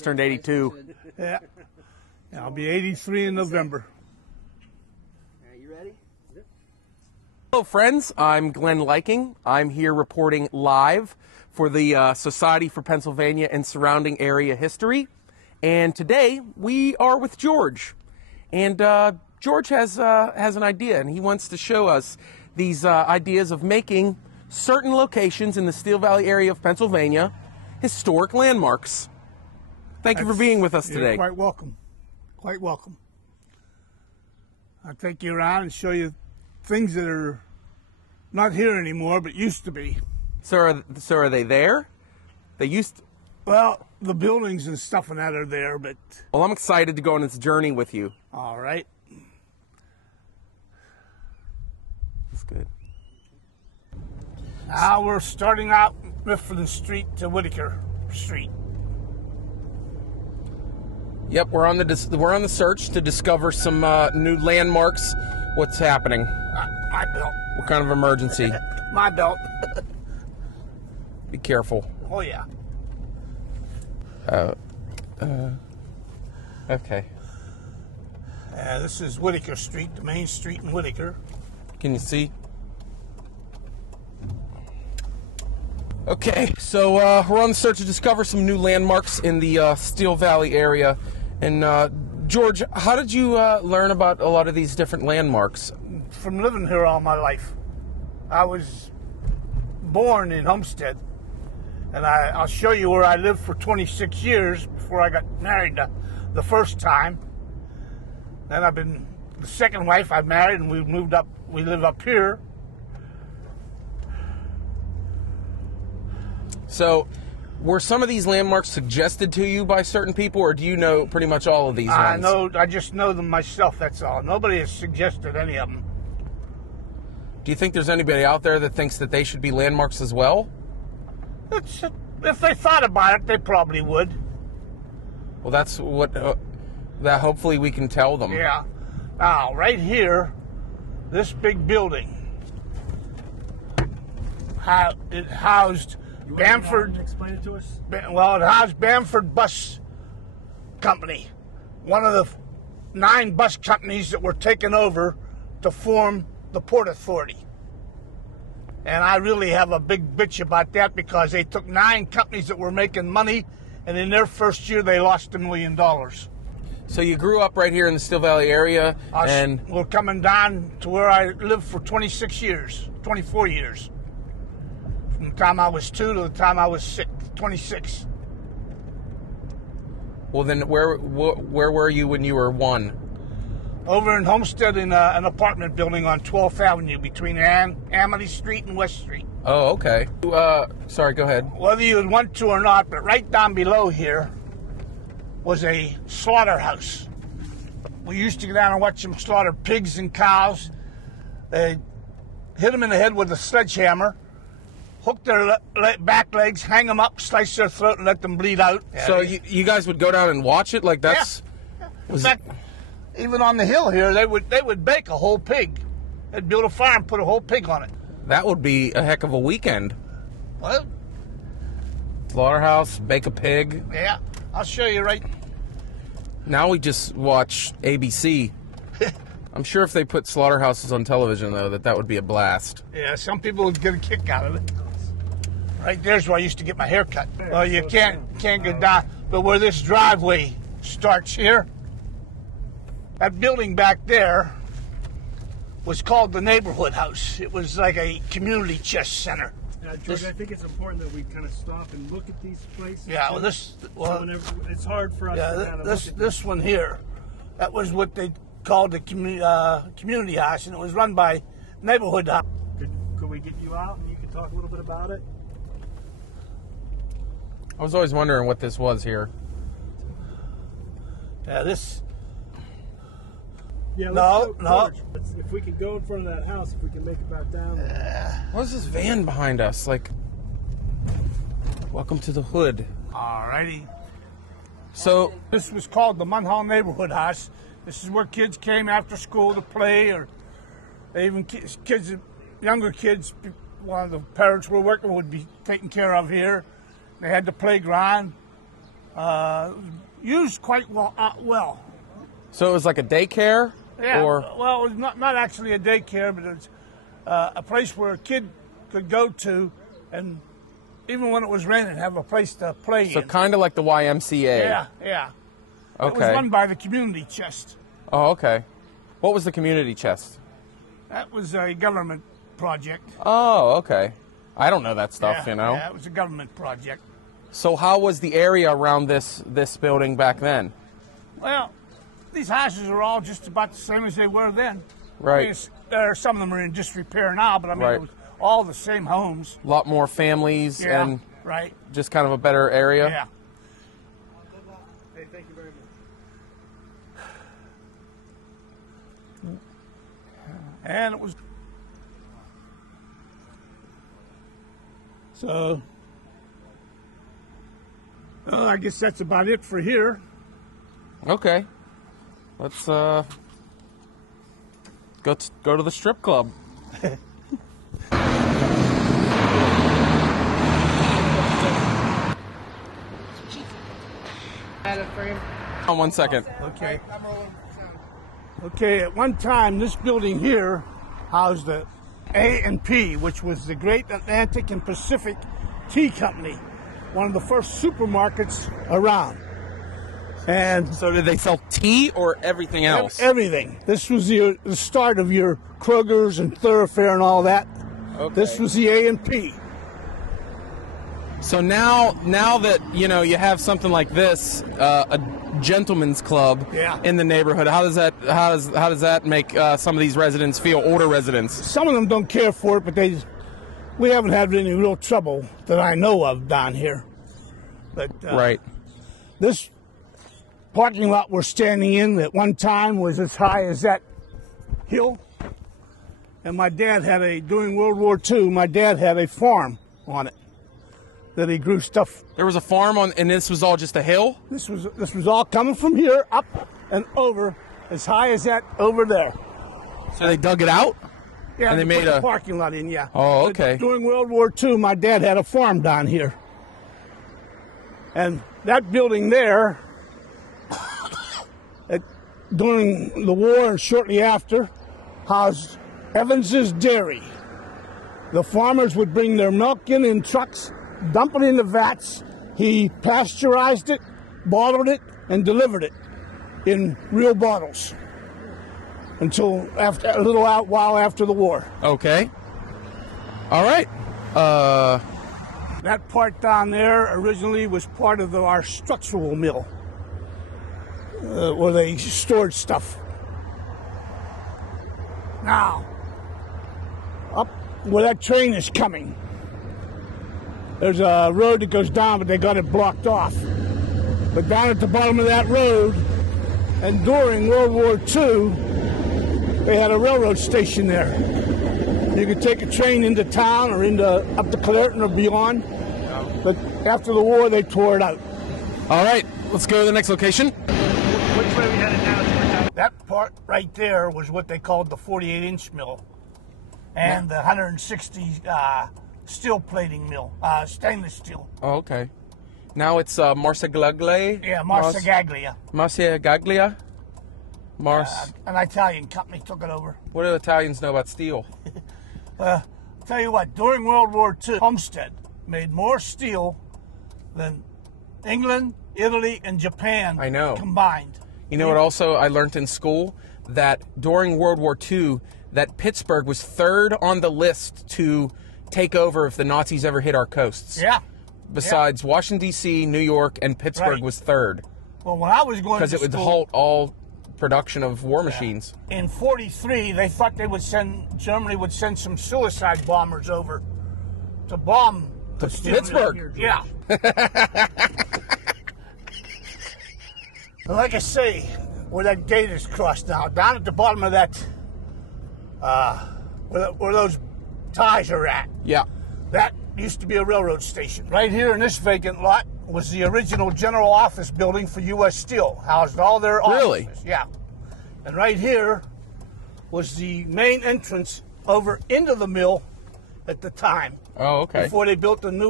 Turned 82. Yeah. I'll be 83 in November. Are you ready? Hello, friends. I'm Glen Liking. I'm here reporting live for the Society for Pennsylvania and Surrounding Area History. And today we are with George. And George has an idea, and he wants to show us these ideas of making certain locations in the Steel Valley area of Pennsylvania historic landmarks. Thank you for being with us today. You're quite welcome. Quite welcome. I'll take you around and show you things that are not here anymore, but used to be. So are they there? They used to... Well, the buildings and stuff and that are there, but... Well, I'm excited to go on this journey with you. All right. That's good. Now we're starting out Mifflin Street to Whitaker Street. Yep, we're on the search to discover some new landmarks. What's happening? My belt. What kind of emergency? My belt. Be careful. Oh, yeah. Okay. This is Whitaker Street, the main street in Whitaker. Can you see? Okay, so we're on the search to discover some new landmarks in the Steel Valley area. And George, how did you learn about a lot of these different landmarks? From living here all my life. I was born in Homestead, and I'll show you where I lived for 26 years before I got married the first time. Then the second wife I married, and we live up here. So, were some of these landmarks suggested to you by certain people, or do you know pretty much all of these ones? I just know them myself, that's all. Nobody has suggested any of them. Do you think there's anybody out there that thinks that they should be landmarks as well? If they thought about it, they probably would. Well, that's what that hopefully we can tell them. Yeah. Now, right here, this big building, it housed Bamford. Explain it to us. Well, it housed Bamford Bus Company, one of the 9 bus companies that were taken over to form the Port Authority. And I really have a big bitch about that because they took 9 companies that were making money, and in their first year they lost $1 million. So you grew up right here in the Steel Valley area, and we're coming down to where I lived for 24 years. From the time I was 2 to the time I was 26. Well, then where were you when you were 1? Over in Homestead in an apartment building on 12th Avenue between Amity Street and West Street. Oh, okay. Sorry, go ahead. Whether you would want to or not, but right down below here was a slaughterhouse. We used to go down and watch them slaughter pigs and cows. They hit them in the head with a sledgehammer, hook their back legs, hang them up, slice their throat, and let them bleed out. So you guys would go down and watch it? Like that's... Yeah. In fact, even on the hill here, they would bake a whole pig. They'd build a fire and put a whole pig on it. That would be a heck of a weekend. Well, slaughterhouse, bake a pig. Yeah, I'll show you right. Now we just watch ABC. I'm sure if they put slaughterhouses on television, though, that would be a blast. Yeah, some people would get a kick out of it. Right there's where I used to get my hair cut. Well, you can't get down, but where this driveway starts here, that building back there was called the neighborhood house. It was like a community chess center. George, I think it's important that we kind of stop and look at these places. Yeah, it's hard for us to kind of look at this one here, that was what they called the community house, and it was run by neighborhood house. Could we get you out and you can talk a little bit about it? I was always wondering what this was here. Yeah, this... Yeah, no. If we can go in front of that house, if we can make it back down. What's this van behind us? Like, welcome to the hood. Alrighty. So this was called the Munhall Neighborhood House. This is where kids came after school to play, or even kids, younger kids. One of the parents we're working with would be taken care of here. They had the playground. Used quite well. So it was like a daycare? Yeah, Or well, it was not actually a daycare, but it's a place where a kid could go to, and even when it was raining, have a place to play so in. kind of like the YMCA. Yeah, yeah. It was Okay. run by the community chest. Oh, okay. What was the community chest? That was a government project. Oh, okay. I don't know that stuff, Yeah, you know. Yeah, it was a government project. So how was the area around this building back then? Well, these houses are all just about the same as they were then. Right. I mean, some of them are in disrepair now, but I mean, Right. it was all the same homes. A lot more families Yeah, and right. just kind of a better area? Yeah. Hey, thank you very much. And it was. So, I guess that's about it for here. Okay. Let's go to the strip club. On 1 second. Okay. Okay, at one time, this building here housed the A&P, which was the Great Atlantic and Pacific Tea Company, one of the first supermarkets around. And So did they sell tea or everything else? everything. This was the start of your Kroger's and Thoroughfare and all that. Okay. This was the A&P. So now that you have something like this, a gentleman's club Yeah. in the neighborhood, how does that make some of these residents feel? Older residents. Some of them don't care for it, but we haven't had any real trouble that I know of down here. But Right. this parking lot we're standing in at one time was as high as that hill. And my dad during World War II, my dad had a farm on it that he grew stuff. There was a farm and this was all just a hill? This was all coming from here up and over as high as that over there. So they dug it out? Yeah, And they made put the a- parking lot in, yeah. Oh, But okay. during World War II, my dad had a farm down here. And that building there, during the war and shortly after, housed Evans's Dairy. The farmers would bring their milk in trucks, dump it in the vats. He pasteurized it, bottled it, and delivered it in real bottles until a little while after the war. Okay. All right. That part down there originally was part of our structural mill, where they stored stuff. Now, up where that train is coming, there's a road that goes down, but they got it blocked off. But down at the bottom of that road, and during World War II, they had a railroad station there. You could take a train into town or up to Clareton or beyond. But after the war, they tore it out. All right. Let's go to the next location. Which way we headed now? That part right there was what they called the 48-inch mill, and the 160 steel plating mill, stainless steel. Oh, okay. Now it's Marsegaglia. Yeah, Marsegaglia. Marsegaglia. An Italian company took it over. What do Italians know about steel? Tell you what, during World War II, Homestead made more steel than England, Italy, and Japan I know. combined. You know what also I learned in school? That during World War II, that Pittsburgh was third on the list to take over if the Nazis ever hit our coasts. Yeah. Besides Washington, D.C., New York, and Pittsburgh Right. was third. Well, when I was going to Because it would school, halt all production of war machines. in 43, they thought Germany would send some suicide bombers over to bomb the steel mill. Pittsburgh. Yeah. And like I say, where that gate is crossed now, down at the bottom of that, where those ties are at, Yeah. that used to be a railroad station. Right here in this vacant lot was the original general office building for U.S. Steel, housed all their offices. Really? Yeah. And right here was the main entrance over into the mill at the time, Oh, okay. before they built the new